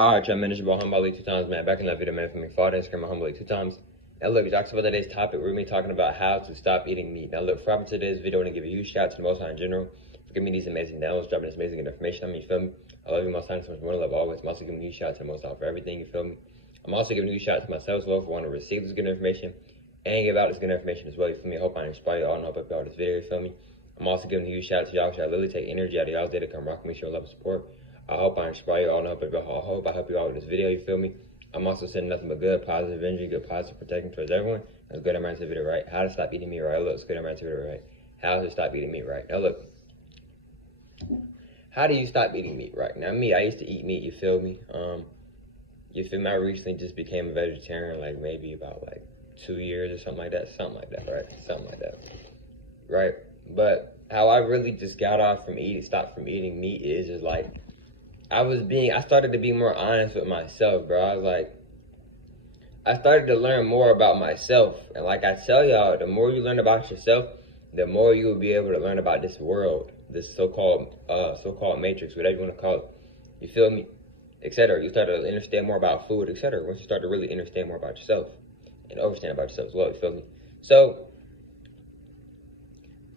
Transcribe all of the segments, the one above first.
Alright, y'all, man, it's your boy Humble League 2 times, man. Back in that video, man, for me, father Instagram, Humble League 2 times. Now, look, we talked about today's topic. We're going to be talking about how to stop eating meat. Now, look, for today's video, I want to give a huge shout out to the Most High in general for giving me these amazing downloads, dropping this amazing information on me, you feel me? I love you, Most High, so much more love always. I'm also giving a huge shout out to the Most High for everything, you feel me? I'm also giving a huge shout out to myself as well for wanting to receive this good information and give out this good information as well, you feel me? I hope I inspire you all and help you out this video, you feel me? I'm also giving a huge shout out to y'all, because I literally take energy out of y'all's day to come rock with me, show love and support. I hope I inspire you all and help I help you out with this video, you feel me? I'm also sending nothing but good, positive energy, good, positive protection towards everyone. Let's go down right into the video, right? How to stop eating meat, right? Look, let's go down right into the video, right? How to stop eating meat, right? Now, look. How do you stop eating meat, right? Now, me, I used to eat meat, you feel me? You feel me? I recently just became a vegetarian, like, maybe about, 2 years or something like that, right? Something like that, right? But how I really just got off from stopped from eating meat is just, I started to be more honest with myself, bro. I started to learn more about myself. And like I tell y'all, the more you learn about yourself, the more you will be able to learn about this world, this so-called matrix, whatever you want to call it. You feel me? Etc. You start to understand more about food, etc. Once you start to really understand more about yourself and understand about yourself as well, you feel me? So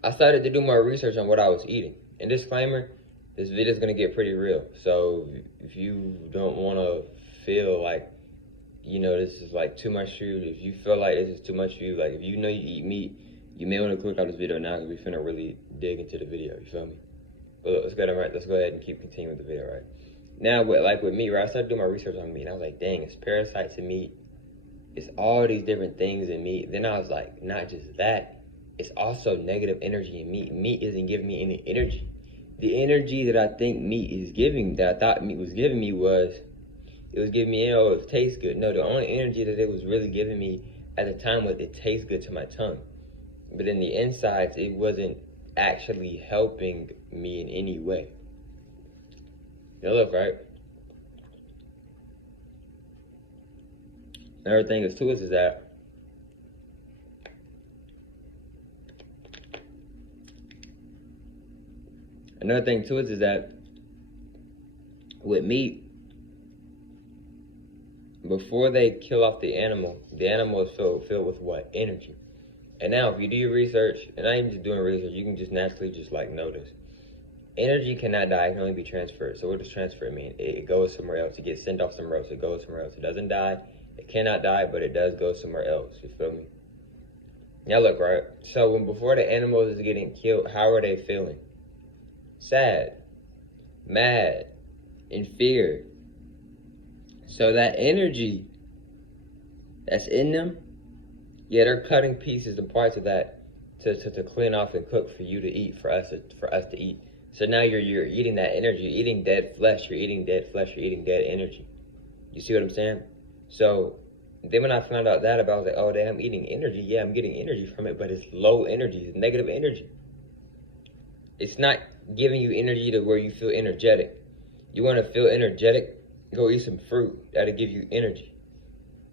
I started to do more research on what I was eating. And disclaimer, this video is going to get pretty real. So if you don't want to feel like, this is too much for you, if you feel like this is too much for you, if you know you eat meat, you may want to click on this video now because we're finna really dig into the video, you feel me? But look, let's go ahead and continuing with the video, right? Now, with meat, right, I started doing my research on meat, and I was like, dang, it's parasites in meat. It's all these different things in meat. Then I was like, not just that, it's also negative energy in meat. Meat isn't giving me any energy. The energy that I think meat is giving, that I thought meat was giving me it was giving me, it tastes good. No, the only energy that it was really giving me at the time was it tastes good to my tongue. But in the insides, it wasn't actually helping me in any way. Now look, right? Another thing is too is that with meat, before they kill off the animal is filled with what? Energy. And now if you do your research, and not even just doing research, you can just naturally just notice. Energy cannot die, it can only be transferred. So what does transfer mean? It goes somewhere else, it gets sent off somewhere else, it goes somewhere else. It doesn't die, it cannot die, but it does go somewhere else, you feel me? Now look, right? So before the animals is getting killed, how are they feeling? Sad, mad, in fear. So that energy that's in them, yeah, they're cutting pieces and parts of that to clean off and cook for you to eat, for us to eat. So now you're eating that energy, you're eating dead flesh, you're eating dead energy. You see what I'm saying? So then when I found out that about, I was like, oh damn, I'm eating energy. Yeah, I'm getting energy from it, but it's low energy, it's negative energy. It's not giving you energy to where you feel energetic. You want to feel energetic? Go eat some fruit. That'll give you energy.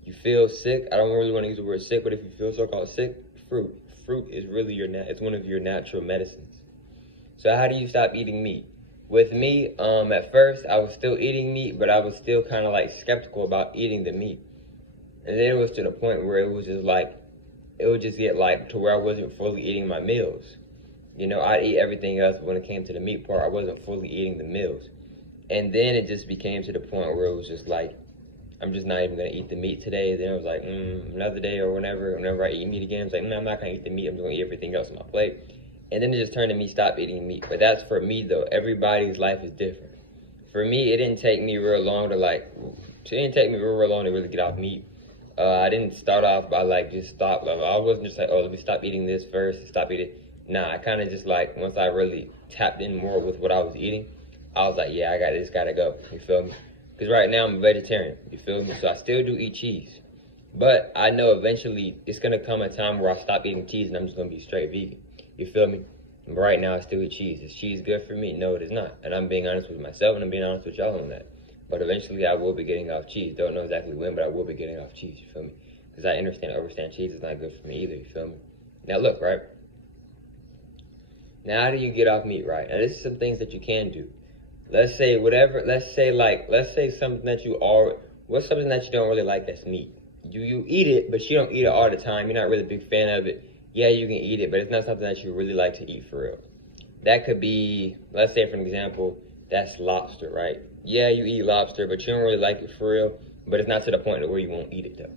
You feel sick? I don't really want to use the word sick, but if you feel so-called sick, fruit. Fruit is really it's one of your natural medicines. So how do you stop eating meat? With me, at first, I was still eating meat, but I was still kind of skeptical about eating the meat. And then it was to the point where it was just it would just get to where I wasn't fully eating my meals. I'd eat everything else, but when it came to the meat part, I wasn't fully eating the meals. And then it just became to the point where it was just I'm just not even going to eat the meat today. Then it was another day or whenever I eat meat again, it's no, I'm not going to eat the meat. I'm just going to eat everything else on my plate. And then it just turned to me stop eating meat. But that's for me, though. Everybody's life is different. For me, it didn't take me real long to really get off meat. I didn't start off by just stop. I wasn't just oh, let me stop eating this first, stop eating. Nah, I kind of just once I really tapped in more with what I was eating, I was like, yeah, this gotta go. You feel me? Because right now I'm a vegetarian. You feel me? So I still do eat cheese. But I know eventually it's going to come a time where I stop eating cheese and I'm just going to be straight vegan. You feel me? But right now I still eat cheese. Is cheese good for me? No, it is not. And I'm being honest with myself and I'm being honest with y'all on that. But eventually I will be getting off cheese. Don't know exactly when, but I will be getting off cheese. You feel me? Because I understand cheese is not good for me either. You feel me? Now look, right? Now how do you get off meat, right? Now this is some things that you can do. let's say whatever, let's say something that you are, what's something that you don't really like that's meat? You eat it, but you don't eat it all the time. You're not really a big fan of it. Yeah, you can eat it, but it's not something that you really like to eat for real. That could be, let's say for an example, that's lobster, right? Yeah, you eat lobster, but you don't really like it for real, but it's not to the point where you won't eat it though.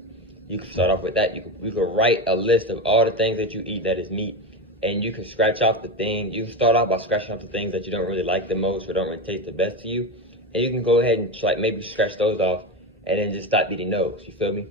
You can start off with that. You could write a list of all the things that you eat that is meat, and you can scratch off the things. You can start off by scratching off the things that you don't really like the most or don't really taste the best to you, and you can go ahead and like maybe scratch those off, and then just stop eating those. You feel me?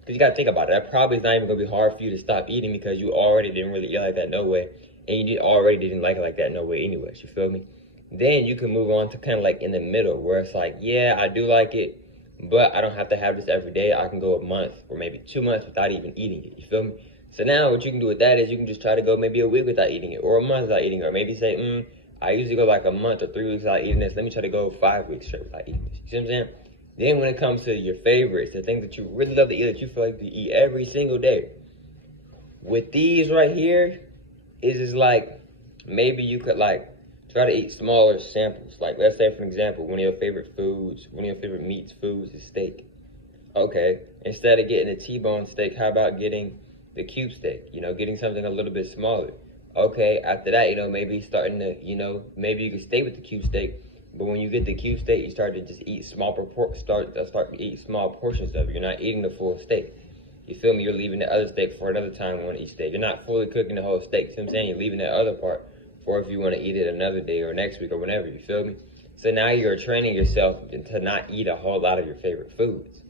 Because you gotta think about it. That probably is not even gonna be hard for you to stop eating because you already didn't really eat like that no way, and you already didn't like it like that no way anyways. You feel me? Then you can move on to kind of like in the middle where it's like, yeah, I do like it, but I don't have to have this every day. I can go a month or maybe 2 months without even eating it. You feel me? So now what you can do with that is you can just try to go maybe a week without eating it or a month without eating it, or maybe say, I usually go like a month or 3 weeks without eating this. Let me try to go 5 weeks straight without eating this. You see what I'm saying? Then when it comes to your favorites, the things that you really love to eat, that you feel like you eat every single day, with these right here, is just like, maybe you could like try to eat smaller samples. Like let's say for example, one of your favorite foods, one of your favorite meats foods is steak. Okay, instead of getting a T-bone steak, how about getting the cube steak? You know, getting something a little bit smaller. Okay, after that, you know, maybe starting to, you know, maybe you can stay with the cube steak, but when you get the cube steak, you start to just eat start to eat small portions of it. You're not eating the full steak. You feel me? You're leaving the other steak for another time you want to eat steak. You're not fully cooking the whole steak. See what I'm saying? You're leaving that other part for if you want to eat it another day or next week or whenever. You feel me? So now you're training yourself to not eat a whole lot of your favorite foods.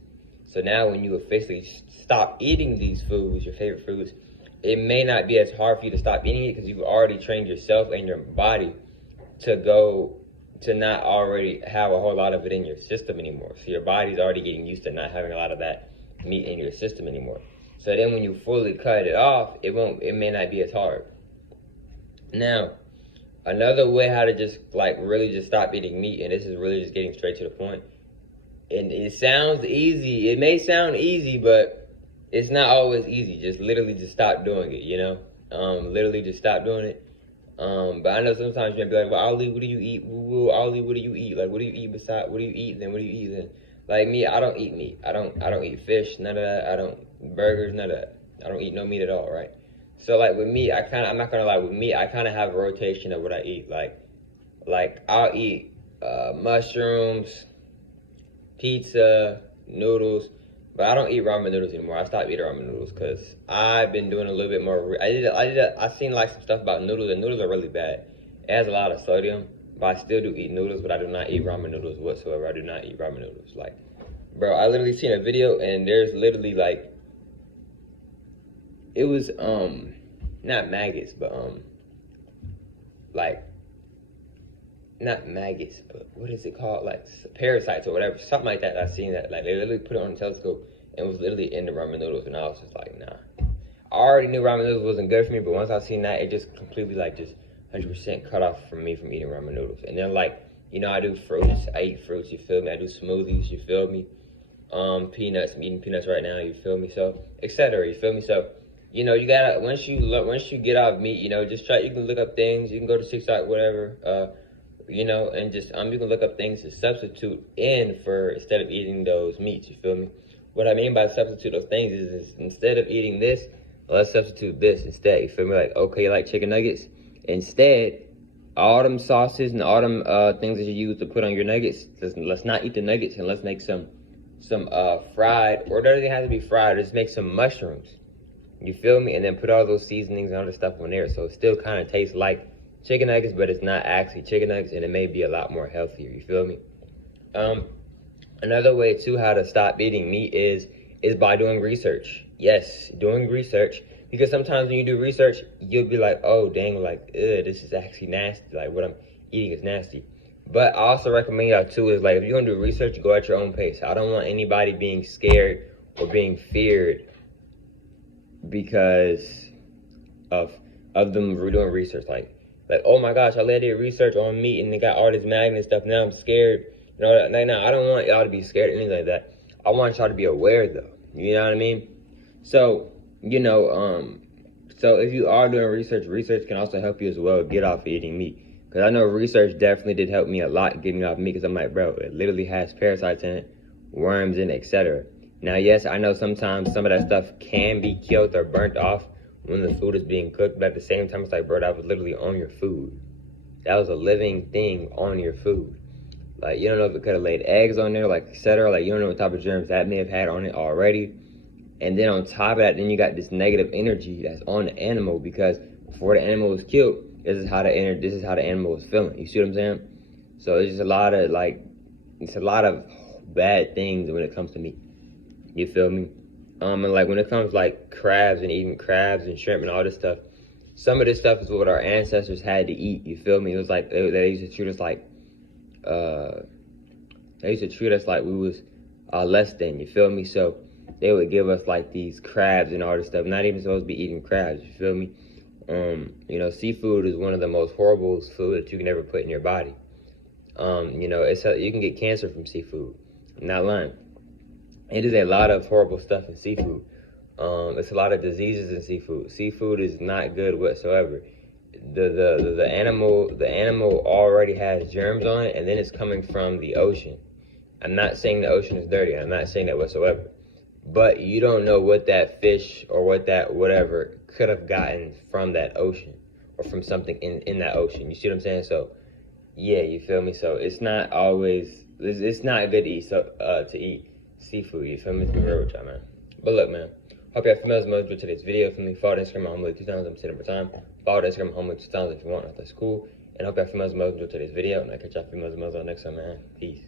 So now when you officially stop eating these foods, your favorite foods, it may not be as hard for you to stop eating it because you've already trained yourself and your body to not already have a whole lot of it in your system anymore. So your body's already getting used to not having a lot of that meat in your system anymore. So then when you fully cut it off, it may not be as hard. Now, another way how to just like really just stop eating meat, and this is really just getting straight to the point, and it sounds easy, it may sound easy, but it's not always easy. Just literally just stop doing it, you know? Literally just stop doing it. But I know sometimes you're gonna be like, well, Ali, what do you eat? Ali, what do you eat? Like, what do you eat beside, what do you eat then? What do you eat then? Like me, I don't eat meat. I don't eat fish, none of that. I don't, burgers, none of that. I don't eat no meat at all, right? So like with me, I'm not gonna lie, with me, I kind of have a rotation of what I eat. Like I'll eat mushrooms, pizza, noodles, but I don't eat ramen noodles anymore. I stopped eating ramen noodles because I've been doing a little bit more. I seen like some stuff about noodles, and noodles are really bad. It has a lot of sodium, but I still do eat noodles, but I do not eat ramen noodles whatsoever. I do not eat ramen noodles. Like, bro, I literally seen a video, and there's literally like, it was not maggots, but like, not maggots, but what is it called? Like parasites or whatever, something like that. I seen that. Like they literally put it on a telescope and it was literally in the ramen noodles, and I was just like, nah. I already knew ramen noodles wasn't good for me, but once I seen that, it just completely like just 100% cut off from me from eating ramen noodles. And then like, you know, I do fruits. I eat fruits. You feel me? I do smoothies. You feel me? Peanuts. I'm eating peanuts right now. You feel me? So, etc. You feel me? So, you know, you gotta once you get off meat, you know, just try. You can look up things. You can go to TikTok, whatever. You know, and just you can look up things to substitute in for instead of eating those meats. You feel me? What I mean by substitute those things is instead of eating this, let's substitute this instead. You feel me? Like, okay, you like chicken nuggets? Instead, all them sauces and all them things that you use to put on your nuggets, let's not eat the nuggets and let's make some fried, or it doesn't have to be fried, just make some mushrooms. You feel me? And then put all those seasonings and other stuff on there, so it still kind of tastes like chicken nuggets, but it's not actually chicken nuggets, and it may be a lot more healthier. You feel me? Another way too how to stop eating meat is by doing research. Yes, doing research, because sometimes when you do research, you'll be like, oh dang, like, this is actually nasty. Like what I'm eating is nasty. But I also recommend y'all too is like, if you're gonna do research, go at your own pace. I don't want anybody being scared or being feared because of them doing research. Like, oh my gosh, I did research on meat and they got all this magnet stuff. Now I'm scared. You know, now I don't want y'all to be scared or anything like that. I want y'all to be aware though. You know what I mean? So, you know, so if you are doing research can also help you as well get off eating meat. Because Because I know research definitely did help me a lot getting off meat, because I'm like, bro, it literally has parasites in it, worms in it, etc. Now, yes, I know sometimes some of that stuff can be killed or burnt off when the food is being cooked, but at the same time, it's like, bro, that was literally on your food. That was a living thing on your food. Like, you don't know if it could have laid eggs on there, like, etc. Like, you don't know what type of germs that may have had on it already. And then on top of that, then you got this negative energy that's on the animal, because before the animal was killed, this is how the animal was feeling. You see what I'm saying? So it's just a lot of bad things when it comes to meat. You feel me? And like when it comes like crabs and eating crabs and shrimp and all this stuff, some of this stuff is what our ancestors had to eat. You feel me? It was like they used to treat us like we was less than. You feel me? So they would give us like these crabs and all this stuff. Not even supposed to be eating crabs. You feel me? You know, seafood is one of the most horrible food that you can ever put in your body. You know, you can get cancer from seafood. I'm not lying. It is a lot of horrible stuff in seafood. It's a lot of diseases in seafood. Seafood is not good whatsoever. The animal already has germs on it, and then it's coming from the ocean. I'm not saying the ocean is dirty. I'm not saying that whatsoever. But you don't know what that fish or what that whatever could have gotten from that ocean or from something in that ocean. You see what I'm saying? So, yeah, you feel me? So it's not always, it's not good to eat seafood. You feel me? It's be real with y'all, man. But look, man, hope you have females most with today's video. For me, follow the Instagram on Homely 2000. I'm sitting for time. Follow the Instagram Homely 2000 if you want. That's cool. And hope you have females most with today's video. And I'll catch y'all females on next time, man. Peace.